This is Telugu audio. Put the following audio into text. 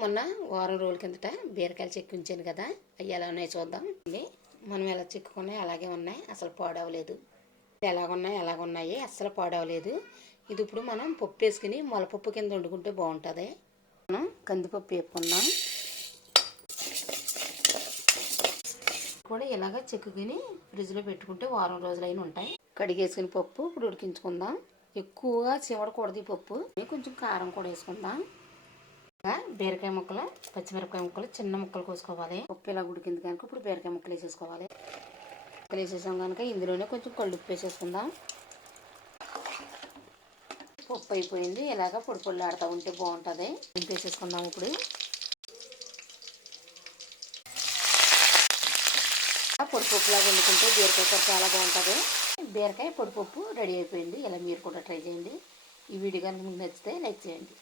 మొన్న వారం రోజుల కిందట బీరకాయలు చెక్కి ఉంచాను కదా, అవి ఎలా ఉన్నాయో చూద్దాం. మనం ఎలా చెక్కున్నాయి అలాగే ఉన్నాయి, అసలు పాడవలేదు. ఎలాగున్నాయి అస్సలు పాడవలేదు. ఇది ఇప్పుడు మనం పప్పు వేసుకుని మొలపప్పు కింద వండుకుంటే బాగుంటుంది. మనం కందిపప్పు వేపుకుందాం. కూడా ఇలాగ చెక్కుని ఫ్రిడ్జ్లో పెట్టుకుంటే వారం రోజులైనా ఉంటాయి. కడిగేసుకుని పప్పు ఇప్పుడు ఉడికించుకుందాం. ఎక్కువగా చివడకూడదు ఈ పప్పు. కొంచెం కారం కూడా వేసుకుందాం. బీరకాయ ముక్కలు, పచ్చిమిరపకాయ ముక్కలు చిన్న ముక్కలు కోసుకోవాలి. పప్పు ఇలా ఉడికింది కనుక ఇప్పుడు బీరకాయ ముక్కలు వేసేసుకోవాలి. ముక్కలు వేసేసాం కనుక ఇందులోనే కొంచెం కళ్ళుప్పు వేసేసుకుందాం. పప్పు అయిపోయింది. ఇలాగ పొడి పొడి ఆడుతూ ఉంటే బాగుంటుంది. వేసేసుకుందాం. ఇప్పుడు పొడిపప్పులాగా వండుకుంటే బీరకాయ పప్పు చాలా బాగుంటుంది. బీరకాయ పొడిపప్పు రెడీ అయిపోయింది. ఇలా మీరు కూడా ట్రై చేయండి. ఈ వీడియో కనుక మీకు నచ్చితే లైక్ చేయండి.